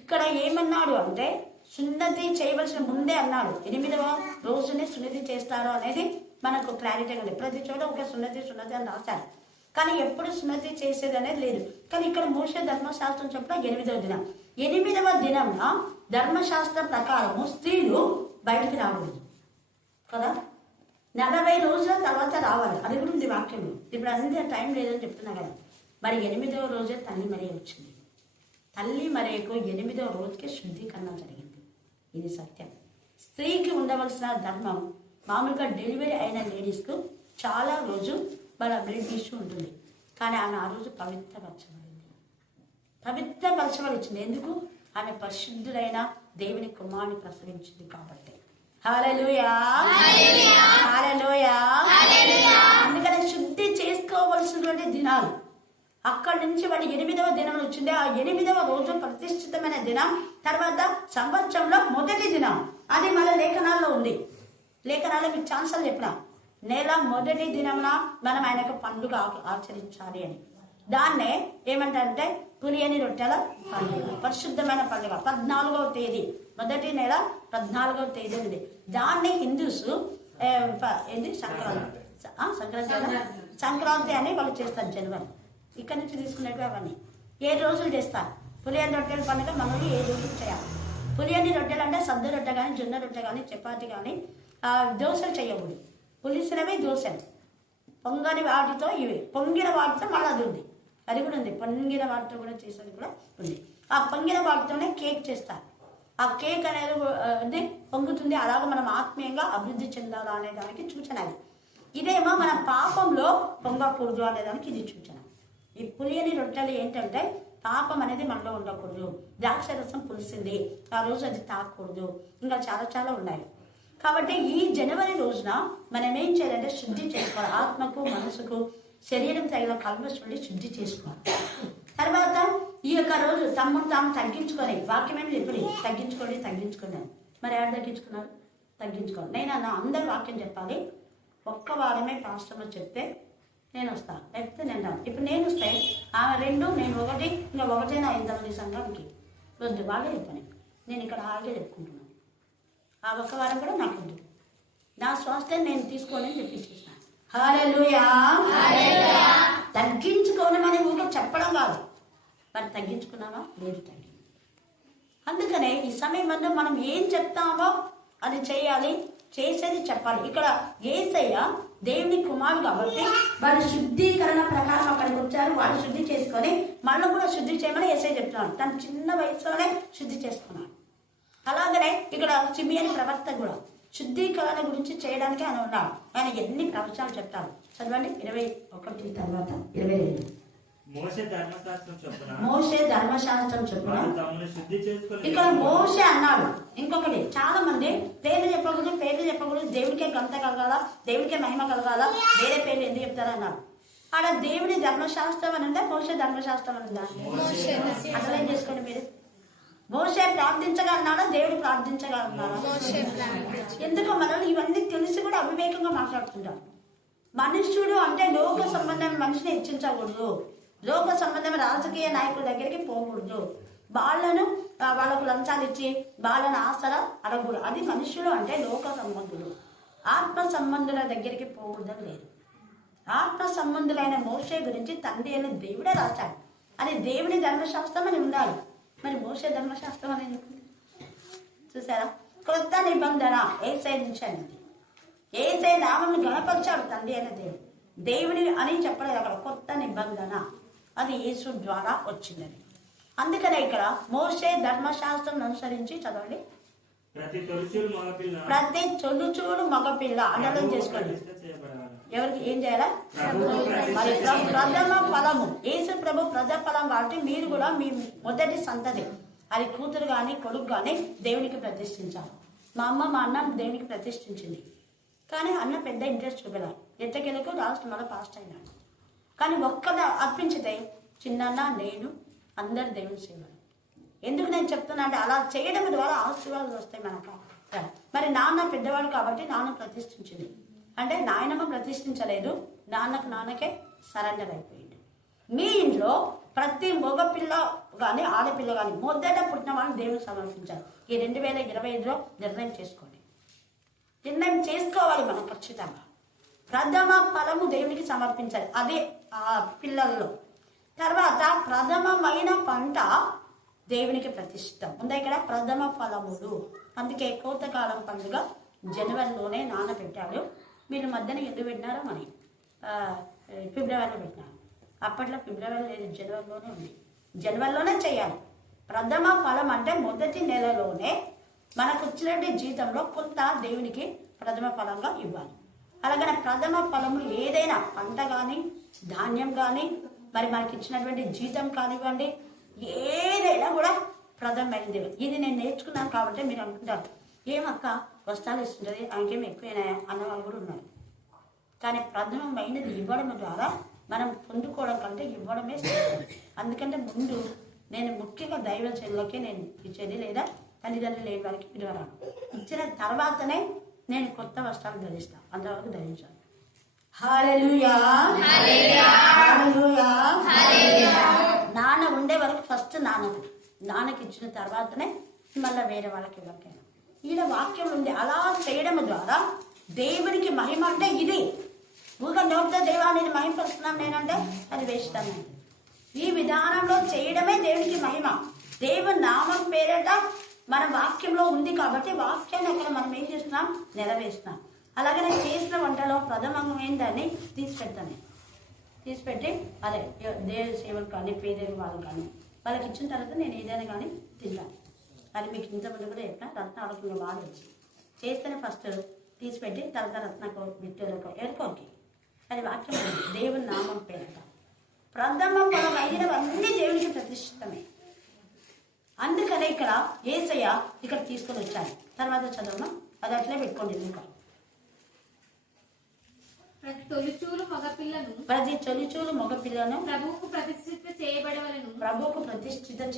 ఇక్కడ ఏమన్నాడు అంటే సున్నతి చేయవలసిన ముందే అన్నాడు. 8వ రోజునే సున్నతి చేస్తారు అనేది మనకు క్లారిటీగా ఉంది. ప్రతి చోట ఒక సున్నతి అని రాశారు, కానీ ఎప్పుడు సున్నతి చేసేది అనేది లేదు. కానీ ఇక్కడ మోషే ధర్మశాస్త్రం చెప్పిన 8వ దినం. 8వ దినంన ధర్మశాస్త్ర ప్రకారము స్త్రీలు బయటికి రాకూడదు కదా. 40 రోజుల తర్వాత రావాలి, అది కూడా ఉంది వాక్యంలో. ఇప్పుడు అంతే టైం లేదని చెప్తున్నా కదా. మరి 8వ రోజే తల్లి మరియ వచ్చింది. తల్లి మరియకు 8వ రోజుకే శుద్ధీకరణ జరిగింది. ఇది సత్యం. స్త్రీకి ఉండవలసిన ధర్మం మామూలుగా డెలివరీ అయిన లేడీస్కు చాలా రోజు వాళ్ళ బ్లడ్ ఇష్యూ ఉంటుంది, కానీ ఆమె ఆ రోజు పవిత్రపరచబడింది. ఎందుకు? ఆమె పరిశుద్ధుడైన దేవుని కుమారుని ప్రసవించింది కాబట్టి. హల్లెలూయా, హల్లెలూయా. అందుకని శుద్ధి చేసుకోవలసినటువంటి దినాలు అక్కడి నుంచి వాడి 8వ దినం వచ్చింది. ఆ 8వ రోజు ప్రతిష్ఠితమైన దినం. తర్వాత సంవత్సరంలో మొదటి దినం. అది మన లేఖనాల్లో ఉంది. లేఖనాల్లో మీకు ఛాన్సల్ చెప్పిన నెల మొదటి దినంన మనం ఆయనకు పండుగ ఆచరించాలి అని. దాన్నే ఏమంటారంటే పులియని రొట్టెల పండుగ, పరిశుద్ధమైన పండుగ. 14వ తేదీ మొదటి నెల 14వ తేదీ ఉంది. దాన్ని హిందూస్ సంక్రాంతి అని వాళ్ళు చేస్తారు. జనవరి ఇక్కడ నుంచి తీసుకునేవి అవన్నీ 7 రోజులు చేస్తారు. పులియని రొట్టెల పండుగ మనకి 7 రోజులు చేయాలి. పులియని రొట్టెలు అంటే సద్ద రొట్టె కానీ, జొన్న రొట్టె కానీ, చపాతి కానీ, దోశలు చేయకూడదు. పులిసినవి దోశలు, పొంగని వాటితో ఇవి, పొంగిన వాటితో మళ్ళీ అది ఉంది, అది కూడా ఉంది. పొంగిన వాటితో కూడా చేసేది కూడా ఉంది. ఆ పొంగిన వాటితోనే కేక్ చేస్తారు. ఆ కేక్ అనేది పొంగుతుంది. అలాగే మనం ఆత్మీయంగా అభివృద్ధి చెందాలా అనే దానికి సూచన అది. ఇదేమో మన పాపంలో పొంగకూడదు అనే దానికి ఇది సూచన. ఈ పులియని రొట్టెలు ఏంటంటే పాపం అనేది మనలో ఉండకూడదు. ద్రాక్ష రసం పులిసింది, ఆ రోజు అది తాగకూడదు. ఇంకా చాలా చాలా ఉన్నాయి. కాబట్టి ఈ జనవరి రోజున మనం ఏం చేయాలంటే శుద్ధి చేసుకోవాలి. ఆత్మకు, మనసుకు, శరీరం తగిన కల్మషుల్ని శుద్ధి చేసుకోవాలి. తర్వాత ఈ యొక్క రోజు తమ్ముడు తాము తగ్గించుకొని, వాక్యమేమి చెప్పి తగ్గించుకోండి. మరి ఎవరు తగ్గించుకున్నారు? తగ్గించుకోవాలి. నేను అందరు వాక్యం చెప్పాలి. ఒక్క వారమే పాస్టర్లో చెప్తే నేను వస్తాను, లేకపోతే నేను రాను. ఇప్పుడు నేను వస్తే ఆమె 2, నేను 1, ఇంకా 1 నా ఇంతమంది సంఘానికి వద్దు, బాగా చెప్పాను. నేను ఇక్కడ హాయిగా చెప్పుకుంటున్నాను. ఆ ఒక్క వారం కూడా నాకు వద్దు. నా స్వాస్థ్యం నేను తీసుకోని చెప్పేసేసాను. హల్లెలూయా. తగ్గించుకోనమని ఊరికే చెప్పడం కాదు. మరి తగ్గించుకున్నావా? లేదు, తగ్గి. అందుకనే ఈ సమయంలో మనం ఏం చెప్తామో అది చేయాలి, చేసేది చెప్పాలి. ఇక్కడ యేసయ్య దేవుని కుమారుడు కాబట్టి వాళ్ళు శుద్ధీకరణ ప్రకారం అక్కడికి వచ్చారు. వాళ్ళు శుద్ధి చేసుకొని మళ్ళీ కూడా శుద్ధి చేయమని యేసయ్య చెప్తున్నాడు. తన చిన్న వయసులోనే శుద్ధి చేసుకున్నాడు. అలాగనే ఇక్కడ సిమియోను ప్రవక్త కూడా శుద్ధీకరణ గురించి చేయడానికి ఆయన ఉన్నాడు. ఆయన ఎన్ని ప్రవచనాలు చెప్తారు చదవండి. 21 తర్వాత 22. మోషే ధర్మశాస్త్రం చొప్పున ఇక్కడ మోషే అన్నాడు. ఇంకొకటి, చాలా మంది పేర్లు చెప్పకూడదు, దేవుడికే ఘనత కలగాల, దేవుడికే మహిమ కలగాల, వేరే పేర్లు ఎందుకు చెప్తారన్నారు. ఆడ దేవుడి ధర్మశాస్త్రం అని ఉందా, మోషే ధర్మశాస్త్రం అని ఉందా? అసలు ఏం చేసుకోండి మీరు. మోషే ప్రార్థించగా అన్నాడా, దేవుడు ప్రార్థించగా అన్నాడా? ఎందుకు మనల్ని ఇవన్నీ తెలిసి కూడా అవివేకంగా మాట్లాడుతుంటాం. మనుష్యుడు అంటే లోక సంబంధం మనిషిని హెచ్చించకూడదు, లోక సంబంధం రాజకీయ నాయకుల దగ్గరికి పోకూడదు, వాళ్ళకు లంచాలు ఇచ్చి వాళ్ళని ఆసరా అడగకూడదు. అది మనుష్యులు అంటే లోక సంబంధులు. ఆత్మ సంబంధుల దగ్గరికి పోకూడదని లేదు. ఆత్మ సంబంధులైన మోషే గురించి తండ్రి అయిన దేవుడే రాశాడు. అది దేవుని ధర్మశాస్త్రం అని ఉండాలి. మరి మోషే ధర్మశాస్త్రం అనేది చూసారా? కొత్త నిబంధన యేసయ్య నుంచి అనేది. యేసయ్య నామమును గణపరిచాడు తండ్రి అయిన దేవుని అని చెప్పలేదు. అక్కడ కొత్త నిబంధన అది యేసు ద్వారా వచ్చిందని. అందుకనే ఇక్కడ మోషే ధర్మశాస్త్రం అనుసరించి చదవండి. ప్రతి తొలుచూడు మగపిల్ల అండలం చేసుకోండి. ఎవరికి ఏం చేయాలా? మరి ప్రథమ ఫలము యేసు ప్రభు ప్రథమ ఫలం కాబట్టి మీరు కూడా మీ మొదటి సంతతి, అది కూతురు కానీ కొడుకు కానీ దేవునికి ప్రతిష్ఠించాలి. మా అమ్మ మా అన్న దేవునికి ప్రతిష్ఠించింది. కానీ అన్న పెద్ద ఇంట్రెస్ట్ చూపలేదు. ఎట్టకెళ్ళకు లాస్ట్ మళ్ళీ పాస్ట్ అయినాడు. కానీ ఒక్కద అర్పించితే చిన్న నేను అందరు దేవుని సేవలు. ఎందుకు నేను చెప్తున్నా అంటే అలా చేయడం ద్వారా ఆశీర్వాదాలు వస్తాయి మనకు. మరి నాన్న పెద్దవాడు కాబట్టి నాన్న ప్రతిష్ఠించింది. అంటే నాయనమ్మ ప్రతిష్ఠించలేదు, నాన్నకే సరెండర్ అయిపోయింది. మీ ఇంట్లో ప్రతి మగపిల్ల కానీ ఆడపిల్ల కానీ మొదట పుట్టిన వాళ్ళు దేవునికి సమర్పించారు. ఈ 2025లో నిర్ణయం చేసుకోండి. నిర్ణయం చేసుకోవాలి మనం ఖచ్చితంగా. ప్రథమ ఫలము దేవునికి సమర్పించాలి, అదే ఆ పిల్లల్లో. తర్వాత ప్రథమమైన పంట దేవునికి ప్రతిష్ఠితం ఉందా ఇక్కడ ప్రథమ ఫలములు. అందుకే కోతకాలం పండుగ జనవరిలోనే నానబెట్టాడు. మీరు మధ్యన ఎందుకు పెట్టినారో మరి ఫిబ్రవరిలో పెట్టినారు. అప్పట్లో ఫిబ్రవరి లేదు, జనవరిలోనే ఉంది. జనవరిలోనే చేయాలి. ప్రథమ ఫలం అంటే మొదటి నెలలోనే మనకు వచ్చినటువంటి జీతంలో కొంత దేవునికి ప్రథమ ఫలంగా ఇవ్వాలి. అలాగనే ప్రథమ ఫలములు ఏదైనా పంట కానీ ధాన్యం కానీ మరి మనకి ఇచ్చినటువంటి జీతం కానివ్వండి, ఏదైనా కూడా ప్రథమైనది. ఇది నేను నేర్చుకున్నాను కాబట్టి మీరు అనుకుంటారు ఏమక్క వస్తాలు ఇస్తుంటుంది ఆయనకేమి ఎక్కువైనాయా అన్న వాళ్ళు కూడా ఉన్నారు. కానీ ప్రథమమైనది ఇవ్వడం ద్వారా మనం పొందుకోవడం కంటే ఇవ్వడమే శ్రేష్టం. అందుకంటే ముందు నేను ముఖ్యంగా దైవ చెల్లకే నేను ఇచ్చేది, లేదా తల్లిదండ్రులు లేని వారికి విలువరాను. ఇచ్చిన తర్వాతనే నేను కొత్త వస్త్రాలు ధరిస్తాను, అంతవరకు ధరించాను. హల్లెలూయా. నాన్న ఉండే వరకు ఫస్ట్ నాన్నకి ఇచ్చిన తర్వాతనే మళ్ళీ వేరే వాళ్ళకి ఎవరికైనా. ఈయన వాక్యం ఉంది. అలా చేయడం ద్వారా దేవునికి మహిమ అంటే ఇది. ఊగా నోటితో దేవాన్ని మహిమపరుస్తున్నాం నేనంటే అది వేస్తాను. ఈ విధానంలో చేయడమే దేవునికి మహిమ. దేవుని నామం పేరట మన వాక్యంలో ఉంది కాబట్టి వాక్యాన్ని అక్కడ మనం ఏం చేస్తున్నాం, నెరవేరుస్తున్నాం. అలాగే చేసిన వంటలో ప్రథమమైన దాన్ని తీసిపెట్టి అదే దేవ సేవలు కానీ పేదలు వాళ్ళు కానీ వాళ్ళకి ఇచ్చిన తర్వాత నేను ఏదైనా కానీ తింటాను. అది మీకు ఇంతమంది కూడా చెప్పిన రత్నాలకి వాడేసి చేస్తేనే ఫస్ట్ తీసిపెట్టి తర్వాత రత్నకో విట్టెలకో ఎవరికోరికి అది వాక్యం దేవుని నామం పేరట. ప్రథమ ఫలం అయినవన్నీ దేవునికి ప్రతిష్ఠితమే. అందుకనే ఇక్కడ యేసయ్య ఇక్కడ తీసుకొని వచ్చాడు. తర్వాత చదవమా, అది అట్లే పెట్టుకోండి. ఇంకా ప్రతి తొలిచూలు మగపిల్లను ప్రభువుకు ప్రతిష్ఠిత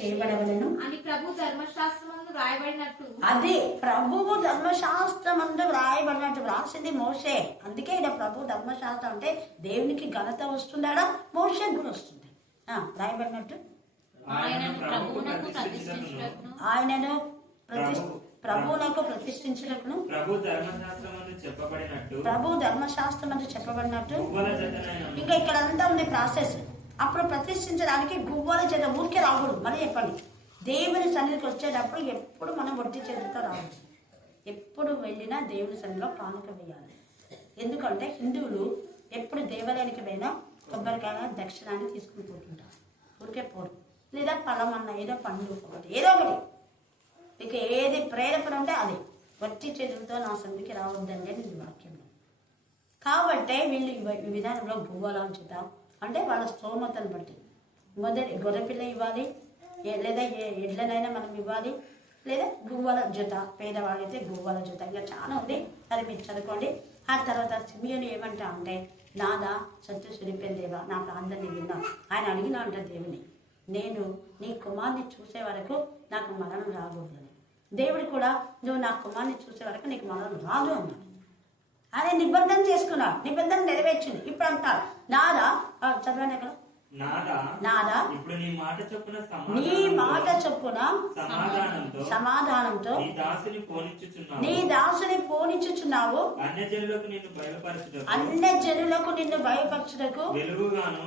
చేయబడవలను అని ప్రభు ధర్మశాస్త్రమందు రాయబడినట్టు, అది ప్రభువు ధర్మశాస్త్రమందు రాయబడినట్టు రాసింది మోషే. అందుకే ఇక్కడ ప్రభు ధర్మశాస్త్రం అంటే దేవునికి ఘనత వస్తుందా, మోషే కూడా వస్తుంది. రాయబడినట్టు ఆయనను ప్రభువునకు ప్రతిష్ఠించుటకును ప్రభు ధర్మశాస్త్రం అని చెప్పబడినట్టు. ఇంకా ఇక్కడ అంతా ఉంది ప్రాసెస్. అప్పుడు ప్రతిష్ఠించడానికి గువ్వల జత ఊరికే రాకూడదు. మళ్ళీ చెప్పండి, దేవుని సన్నిధికి వచ్చేటప్పుడు ఎప్పుడు మనం ఒట్టి చేతితో రావచ్చు. ఎప్పుడు వెళ్ళినా దేవుని సన్నిధిలో కానుక వేయాలి. ఎందుకంటే హిందువులు ఎప్పుడు దేవాలయానికి పోయినా కొబ్బరికాయ దక్షిణాన్ని తీసుకుని పోతుంటారు. ఊరికే పోరు. లేదా పళ్ళమన్న ఏదో పండు ఒకటి ఏదో ఒకటి, ఇక ఏది ప్రేరేపణ ఉంటే అది. వట్టి చేతులతో నా సన్నిధికి రావద్దండి అని వాక్యంలో. కాబట్టి వీళ్ళు ఈ విధానంలో గువ్వల చేత అంటే వాళ్ళ స్తోమతను బట్టి మొదటి గొర్రెపిల్ల ఇవ్వాలి, లేదా ఎడ్లనైనా మనం ఇవ్వాలి, లేదా గువ్వల జత, పేదవాళ్ళైతే గువ్వల జత. ఇంకా చాలా ఉంది, అది మీరు చదువుకోండి. ఆ తర్వాత సిమియోను ఏమంటా అంటే, నాదా సత్య సురిపోయిన దేవా, నా ప్రాంతాన్ని విన్నా. ఆయన అడిగినా అంట దేవుని, నేను నీ కుమార్ని చూసే వరకు నాకు మరణం రాకూడదని. దేవుడు కూడా నువ్వు నా కుమార్ని చూసే వరకు నీకు మరణం రాదు అన్నాడు. ఆయన నిబంధన చేసుకున్నాడు, నిబంధన నెరవేర్చింది. ఇప్పుడు అంటారు నాదా, చదవండి అక్కడ, నాదా ఇప్పుడు నీ మాట చొప్పున సమాధానంతో నీ దాసుని పోనిచ్చుచున్నావు, అన్య జనులకు నిన్ను భయపరచుటకు వెలుగుగాను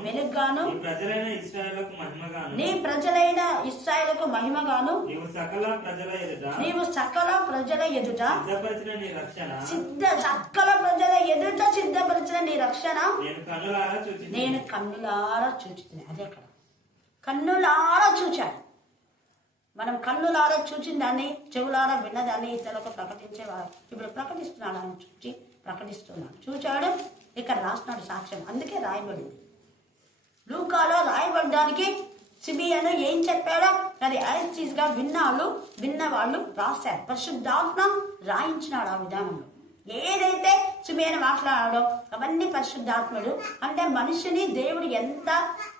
నీ ప్రజలైన ఇశ్రాయేలుకు మహిమగాను నీవు సకల ప్రజల ఎదుట సిద్ధపరిచిన నీ రక్షణ నేను కన్నులారా చూచుతున్నా. అదే అక్కడ కన్నులారా చూచాడు. మనం కన్నులారా చూచిన దాన్ని, చెవులారా విన్నదాన్ని ఇతరులకు ప్రకటించేవాడు. ఇప్పుడు ప్రకటిస్తున్నాడు, ఆయన చూచి ప్రకటిస్తున్నాడు, చూచాడు. ఇక్కడ రాస్తున్నాడు సాక్ష్యం. అందుకే రాయబడింది. లూకాలో రాయబడడానికి సిమియోను ఏం చెప్పాడో అది యాజ్ గా విన్నవాళ్ళు రాశారు. పరిశుద్ధాత్మ రాయించినాడు ఆ విధానంలో. ఏదైతే సిమియోను మాట్లాడాడో అవన్నీ పరిశుద్ధాత్ముడు. అంటే మనిషిని దేవుడు ఎంత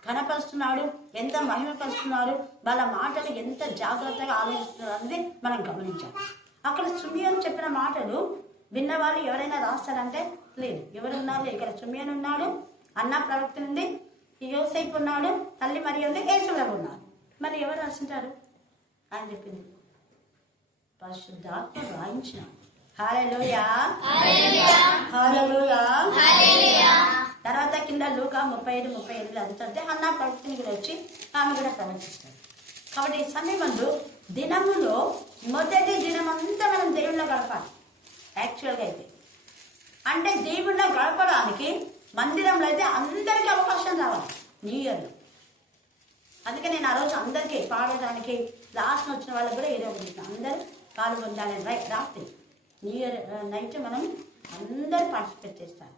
ఘనపరుస్తున్నాడు, ఎంత మహిమపరుస్తున్నాడు, వాళ్ళ మాటలు ఎంత జాగ్రత్తగా ఆలోచిస్తున్నారు అనేది మనం గమనించాలి. అక్కడ సిమియోను చెప్పిన మాటలు విన్నవాళ్ళు ఎవరైనా రాస్తారంటే లేదు. ఎవరున్నారు? ఇక్కడ సిమియోను ఉన్నాడు, అన్న ప్రవక్త ఉంది, యోసేపు ఉన్నాడు, తల్లి మరి ఉంది, యేసుప్రభు ఉన్నాడు. మరి ఎవరు రాసింటారు? ఆయన చెప్పింది పరిశుద్ధాత్మ రాయించినాడు. హల్లెలూయా, హల్లెలూయా. తర్వాత కింద లూకా 35-38 చదివితే అన్న ప్రవక్తని కూడా వచ్చి ఆమె కూడా ప్రవచిస్తారు. కాబట్టి ఈ సమయమందు దినములో మొదటి దినమంతా మనం దేవుళ్ళో గడపాలి. యాక్చువల్గా అయితే అంటే దేవుళ్ళో గడపడానికి మందిరంలో అయితే అందరికీ అవకాశం రావాలి న్యూ ఇయర్లో. అందుకే నేను ఆ రోజు అందరికీ పాడడానికి లాస్ట్ వచ్చిన వాళ్ళకి కూడా ఏదో ఒకటి అందరూ పాల్గొంటాలని రాత్రి న్యూ ఇయర్ నైట్ మనం అందరూ పార్టిసిపేట్ చేస్తాం.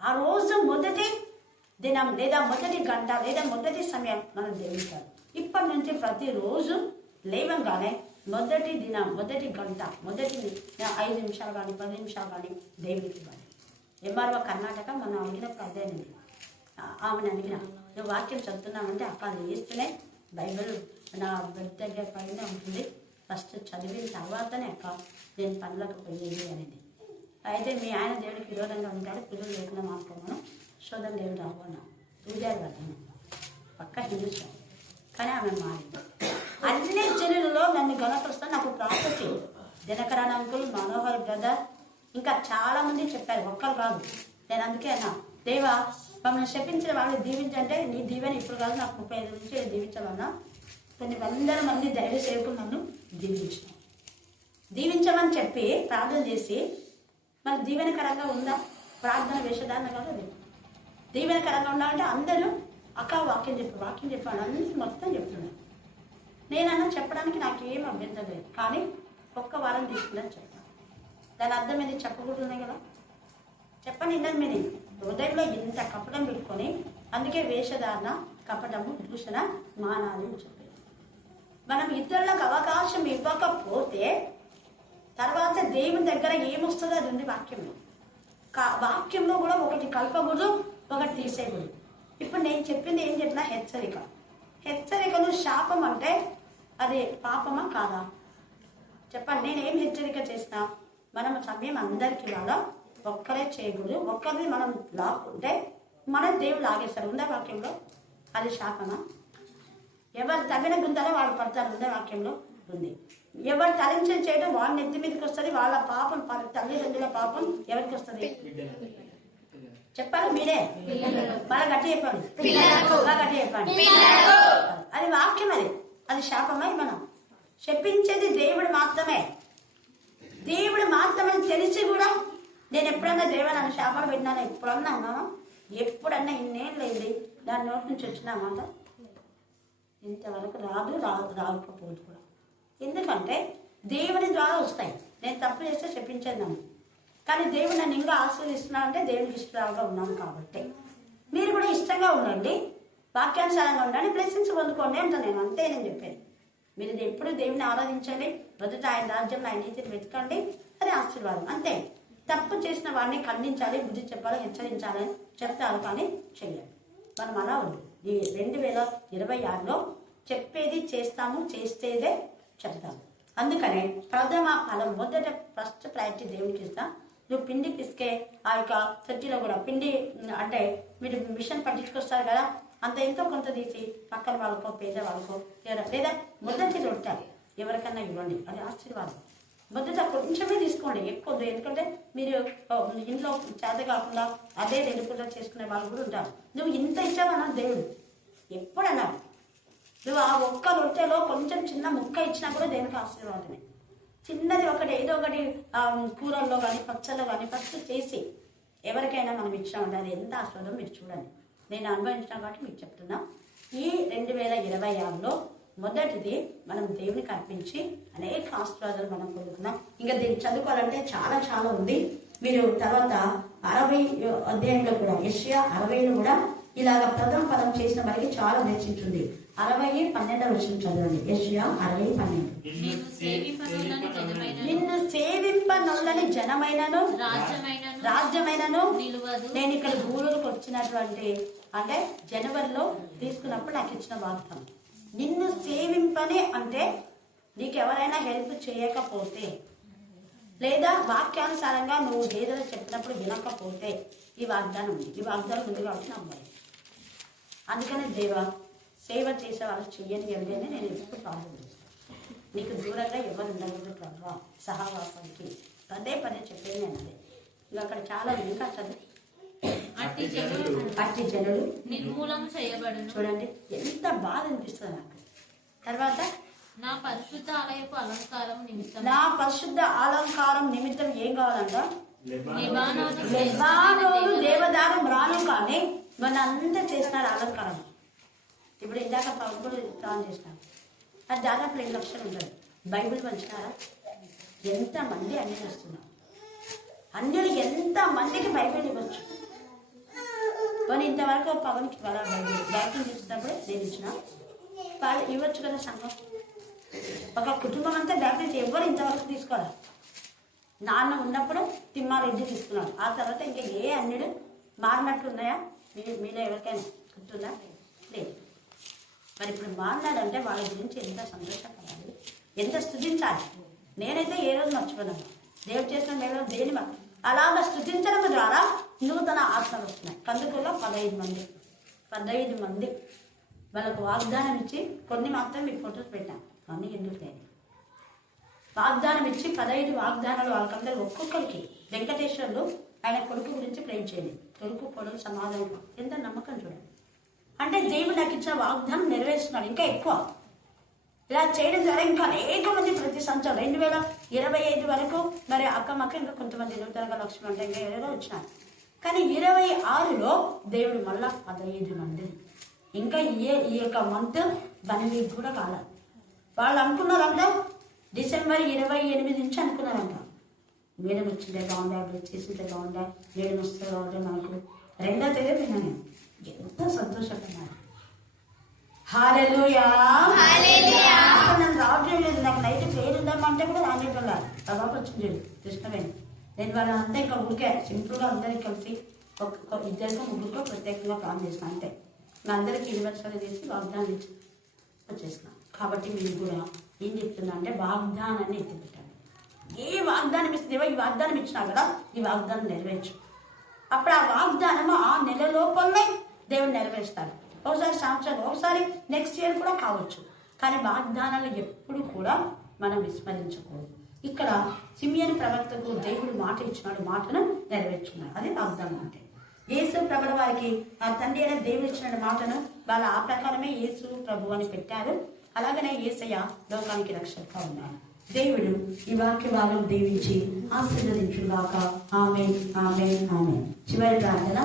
ఆ రోజు మొదటి దినం లేదా మొదటి గంట లేదా మొదటి సమయం మనం దేవుడిస్తారు. ఇప్పటి నుంచి ప్రతిరోజు లేవంగానే మొదటి దినం, మొదటి గంట, మొదటి 5 నిమిషాలు కానీ 10 నిమిషాలు కానీ దేవుడికి ఇవ్వాలి. ఎంఆర్ఓ కర్ణాటక మనం అడిగినప్పుడు అదేనండి. ఆమెను అడిగిన, నువ్వు వాక్యం చదువుతున్నామంటే అక్క అది వేస్తేనే బైబిల్ నా బెడ్ దగ్గర పైన ఉంటుంది, ఫస్ట్ చదివిన తర్వాతనే అక్క నేను పనులకు పోయేది అనేది. అయితే మీ ఆయన దేవుడికి విరోధంగా ఉంటాడు, పిల్లలు లేకుండా మాట్లాడమను, శోధన దేవుడు అవ్వను పూజారి వాళ్ళను పక్క హిందూ. కానీ ఆమె మారింది. అన్ని జనులలో నన్ను గణపరుస్తాను. నాకు ప్రాసెస్ దినకరాన్ అంకుల్, మనోహర్ బ్రదర్, ఇంకా చాలా మంది చెప్పారు, ఒక్కరు కాదు. నేను అందుకే అన్నా, దేవా మమ్మల్ని శపించిన వాళ్ళు దీవించంటే నీ దీవెన ఇప్పుడు కాదు, నాకు 35 నుంచి దీవించమన్నా. కొన్ని 100 మంది దైవ సేవకులు నన్ను దీవించమని చెప్పి ప్రార్థన చేసి, మరి దీవెనకరంగా ఉందా ప్రార్థన? వేషధారణ కాదు అది. దీవెనకరంగా ఉండాలంటే అందరూ అక్క వాక్యం చెప్పాను అన్ని మొత్తం చెప్తున్నాను. నేనన్నా చెప్పడానికి నాకేం అభ్యంతరం లేదు, కానీ ఒక్క వారం తీసుకుందని చెప్తాను. దాని అర్థం ఏది చెప్పకూడదున్నాయి కదా. చెప్పండి, ఇందని మీరు హృదయంలో ఇంత కపటం పెట్టుకొని అందుకే వేషధారణ, కపటము, దూషణ మానాలి అని చెప్పారు. మనం ఇతరులకు అవకాశం ఇవ్వకపోతే తర్వాత దేవుని దగ్గర ఏమొస్తుందో అది ఉంది వాక్యంలో. వాక్యంలో కూడా ఒకటి కలపకూడదు, ఒకటి తీసేయకూడదు. ఇప్పుడు నేను చెప్పింది ఏం చెప్పినా హెచ్చరిక. హెచ్చరికను శాపం అంటే అది పాపమా కాదా చెప్పండి. నేనేం హెచ్చరిక చేసినా మనం సమయం అందరికి వాళ్ళ ఒక్కరే చేయకూడదు. ఒక్కరిని మనం లాక్కుంటే మన దేవుడు లాగేస్తాడు. ఉందా వాక్యంలో? అది శాపమా? ఎవరు తగిన గుంతలో వాళ్ళు పడతారు. ఉందా వాక్యంలో? ఉంది. ఎవరు తలించి చేయడం వాళ్ళ నెత్తి మీదకి వస్తుంది. వాళ్ళ పాపం, తల్లిదండ్రుల పాపం ఎవరికి వస్తుంది చెప్పాలి మీరే. బాగా గట్టి చెప్పండి, బాగా గట్టి చెప్పండి. అది వాక్యం. అది శాపమై మనం శపించేది దేవుడు మాత్రమే. దేవుడు మాత్రమే తెలిసి కూడా నేను ఎప్పుడన్నా దేవుడు నన్ను శాపాలు పెట్టినాను ఎప్పుడన్నా అన్నాను? ఎప్పుడన్నా ఇన్నేం లేదు దాని నోటి నుంచి వచ్చినామాట ఇంతవరకు రాకపోదు కూడా. ఎందుకంటే దేవుని ద్వారా వస్తాయి. నేను తప్పు చేస్తే చెప్పించేది నన్ను, కానీ దేవుడు నన్ను ఇంకా ఆశీర్వదిస్తున్నా అంటే దేవునికి ఇష్టంగా ఉన్నాను కాబట్టి మీరు కూడా ఇష్టంగా ఉండండి, వాక్యానుసారంగా ఉండండి, బ్లెస్సింగ్స్ పొందుకోండి అంటాను నేను. అంతే నేను చెప్పేది. మీరు ఎప్పుడు దేవుని ఆరాధించండి, మొదట ఆయన రాజ్యం, ఆయన నీతిని వెతకండి, అది ఆశీర్వాదం. అంతే. తప్పు చేసిన వాడిని ఖండించాలి, బుద్ధి చెప్పాలి, హెచ్చరించాలని చెప్తారు, కానీ చెయ్యాలి. మనం అలా ఉంది. ఈ 2026లో చెప్పేది చేస్తాము, చేస్తేదే చెప్తాము. అందుకనే ప్రథమ ఫలం మొదట ఫస్ట్ ప్రయారిటీ దేవునికి ఇస్తాం. నువ్వు పిండి పిసికే ఆ యొక్క చట్టీలో కూడా పిండి అంటే మీరు మిషన్ పట్టించుకొస్తారు కదా, అంత ఎంతో కొంత తీసి పక్కన వాళ్ళకో పేద వాళ్ళకో లేదా మొదటి రొట్టె ఎవరికన్నా ఇవ్వండి, అది ఆశీర్వాదం. మొదట కొంచెమే తీసుకోండి, ఎక్కువ. ఎందుకంటే మీరు ఇంట్లో చేత కాకుండా అదే 2 పూటలు చేసుకునే వాళ్ళు కూడా ఉంటారు. నువ్వు ఇంత ఇచ్చావన్నా దేవుడు ఎప్పుడన్నావు. నువ్వు ఆ ఒక్క రొట్టెలో కొంచెం చిన్న ముక్క ఇచ్చినా కూడా దేవునికి ఆశీర్వాదమే. చిన్నది ఒకటి ఏదో ఒకటి కూరల్లో కానీ పచ్చళ్ళలో కానీ ఫస్ట్ చేసి ఎవరికైనా మనం ఇచ్చామంటే అది ఎంత ఆశీర్వాదం మీరు చూడండి. నేను అనుభవించిన కాబట్టి మీకు చెప్తున్నా. ఈ 2026లో మొదటిది మనం దేవునికి అర్పించి అనేక ఆశీర్వాదాలు మనం పొందుకున్నాం. ఇంకా దీన్ని చదువుకోవాలంటే చాలా చాలా ఉంది. మీరు తర్వాత 60 అధ్యాయంలో కూడా యెషయా 60లో కూడా ఇలాగ ప్రథమ పదం చేసిన వారికి చాలా నేర్చించింది. 60:12 చదవండి. యెషయా 60:12. నిన్ను సేవింపనొల్లని జనమైనను రాజ్యమైనను నేను ఇక్కడ భూములకు వచ్చినటువంటి అంటే జనవరిలో తీసుకున్నప్పుడు నాకు ఇచ్చిన వాగ్దానం. నిన్ను సేవింపని అంటే నీకు ఎవరైనా హెల్ప్ చేయకపోతే లేదా వాక్యానుసారంగా నువ్వు ఏదైనా చెప్పినప్పుడు వినకపోతే ఈ వాగ్దానం ఉంది. ఈ వాగ్దానం ఉంది కాబట్టి నమ్మాలి. అందుకని దేవా సేవ చేసే వాళ్ళు చెయ్యని అంటే నేను ఎప్పుడు ప్రార్థన చేస్తాను. నీకు దూరంగా ఎవరు ఉండకూడదు ప్రభావ సహవాసానికి పదే చెప్పేది నేను అదే. ఇంకా అక్కడ చాలా ఇంకా చదువు అట్టి జనులు నిర్మూలన చేయబడును. చూడండి ఎంత బాధ అనిపిస్తుంది నాకు. తర్వాత నా పరిశుద్ధ ఆలయపు అలంకారం నిమిత్తం నా పరిశుద్ధ అలంకారం నిమిత్తం ఏం కావాలంట? లెబానోను దేవదారం రాను, కానీ మన అంతా చేసినారు అలంకారం. ఇప్పుడు ఇందాక పౌరులు దానం చేసినారు, అది దాదాపు 2 లక్షలు ఉంటుంది. బైబిల్ పంచినారా? ఎంతమంది అన్ని చేస్తున్నారు? అన్యులు ఎంతమందికి బైబిల్ ఇవ్వచ్చు? కానీ ఇంతవరకు పవన్కి వాళ్ళ బైబిల్ బ్యాకింగ్ ఇచ్చినప్పుడే నేను ఇచ్చిన వాళ్ళు ఇవ్వచ్చు కదా. సంఘం ఒక కుటుంబం అంతా బ్యాకింగ్ ఎవరు ఇంతవరకు తీసుకోవాలి. నాన్న ఉన్నప్పుడు తిమ్మారెడ్డి తీసుకున్నాడు. ఆ తర్వాత ఇంకా ఏ అన్యుడు మారినట్టు ఉన్నాయా? మీలో ఎవరికైనా గుర్తుందా? లేదు. మరి ఇప్పుడు మారినాడంటే వాళ్ళ గురించి ఎంత సంతోషపడాలి, ఎంత స్తుతించాలి. నేనైతే ఏ రోజు మర్చిపోయినాను. దేవుడు చేసిన మేము దేని అలాగ స్తుతించడం ద్వారా నూతన ఆత్మలు వస్తున్నాయి. కందుకూరులో 15 మంది వాళ్ళకు వాగ్దానం ఇచ్చి కొన్ని మాత్రం మీకు ఫొటోస్ పెట్టాను, అన్నీ ఎందుకు లేదు. వాగ్దానం ఇచ్చి 15 వాగ్దానాలు వాళ్ళకందరూ ఒక్కొక్కరికి. వెంకటేశ్వర్లు ఆయన కొడుకు గురించి ప్రేమ చేయండి, కొడుకు పొడవు సమాధానం. ఎంత నమ్మకం చూడండి. అంటే దేవుడు నాకు ఇచ్చిన వాగ్దానం నెరవేరుస్తున్నాడు. ఇంకా ఎక్కువ ఇలా చేయడం ద్వారా ఇంకా అనేక మంది ప్రతి సంవత్సరం 2025 వరకు మరి అక్కమ్మక్క ఇంకా కొంతమంది నూతనంగా లక్ష్మి అంటే ఇంకా ఏదో వచ్చినారు. కానీ 26లో దేవుడు మళ్ళా 15 మంది. ఇంకా ఈ యొక్క మంత్ 1 వీక్ కూడా కాలేదు. వాళ్ళు అనుకున్నారంట డిసెంబర్ 28 నుంచి అనుకున్నారంట మేడం వచ్చిందే బాగుందా, బ్లెస్ చేసిందే బాగుందా, మేడం వస్తే బాగుంటే మనకు 2వ తేదీ విన్నాను. ఎంత సంతోషపడినారు. హల్లెలూయా. నన్ను రావట్లేదు లేదు, నాకు నైట్ ప్రేయర్ ఉందామంటే కూడా రానివ్వాలి. బాబు వచ్చింది కృష్ణవేణి. నేను వాళ్ళంతా ఇక్కడ ఊరికే సింపుల్గా అందరికి కలిసి ఇద్దరికో ముగ్గురికో ప్రత్యేకంగా ప్లాన్ చేసిన అంతే. నా అందరికి యూనివర్సల్ చేసి వాగ్దానం ఇచ్చి వచ్చేసిన. కాబట్టి మీరు కూడా ఏం చెప్తున్నా అంటే వాగ్దానాన్ని ఎత్తిపెట్టాను. ఏ వాగ్దానం ఇస్తుందేవో ఈ వాగ్దానం ఇచ్చినా కదా ఈ వాగ్దానం నెరవేర్చు. అప్పుడు ఆ వాగ్దానం ఆ నెల లోపలనే దేవుడు నెరవేరుస్తాడు. ఒకసారి సంవత్సరం, ఒకసారి నెక్స్ట్ ఇయర్ కూడా కావచ్చు. కానీ వాగ్దానాలు ఎప్పుడు కూడా మనం విస్మరించకూడదు. ఇక్కడ సిమియోను ప్రవక్తకు దేవుడు మాట ఇచ్చినాడు, మాటను నెరవేర్చుకున్నాడు. అదే వాగ్దానం అంటే. యేసు ప్రభు వారికి ఆ తండ్రి అయిన దేవుడు ఇచ్చిన మాటను వాళ్ళు ఆ ప్రకారమే యేసు ప్రభు అని పెట్టారు. అలాగనే యేసయ్య లోకానికి రక్షకుగా ఉన్నాడు. దేవుడు ఈ వాక్య భాగం దీవించి ఆశీర్వదించుగాక. ఆమేన్, ఆమేన్, ఆమేన్. చివరి ప్రార్థన.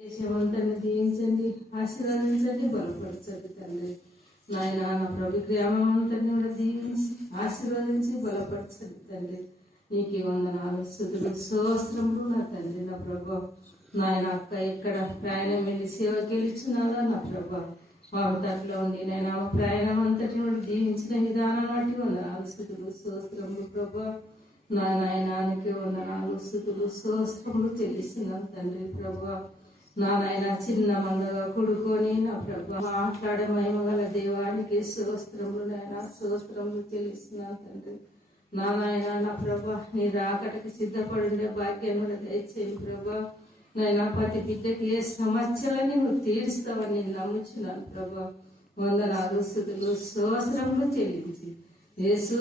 దేశమంతని దీవించండి, ఆశీర్వదించండి, బలపరచండి తండ్రి. నాయన నా ప్రభు గ్రామం అంతని కూడా దీవించి ఆశీర్వదించి బలపరచండి తండ్రి. నీకు వందనాలు, స్తుతులు, స్తోత్రములు నా తండ్రి. నా ప్రభు నాయన అక్క ఎక్కడ ప్రయాణం వెళ్ళి సేవ గెలిచినారా నా ప్రభు మా దాంట్లో ఉండి నేను ప్రయాణం అంతటి కూడా దీవించిన విధానం బట్టి వందనాలు, స్తుతులు, స్తోత్రములు ప్రభు. నా నాయనానికి వందనాలు, స్తుతులు, స్తోత్రములు చెల్లిస్తున్నాను తండ్రి ప్రభు. నా నాయన చిన్న మందగా కొడుకొని నా ప్రభు మాట్లాడే మహిమగల దేవానికి స్తోత్రములు నాయన, స్తోత్రములు చెల్లిస్తున్నాను తండ్రి. నా నాయన నా ప్రభు నీ రాకటకి సిద్ధపడి భాగ్యం కూడా దయచేయండి ప్రభు. నాయన ప్రతి బిడ్డకి ఏ సమస్యలని నువ్వు తీరుస్తావని నేను నమ్ముచున్నాను ప్రభు. వందనాలు, స్తుతులు, స్తోత్రములు చెల్లించి యేసు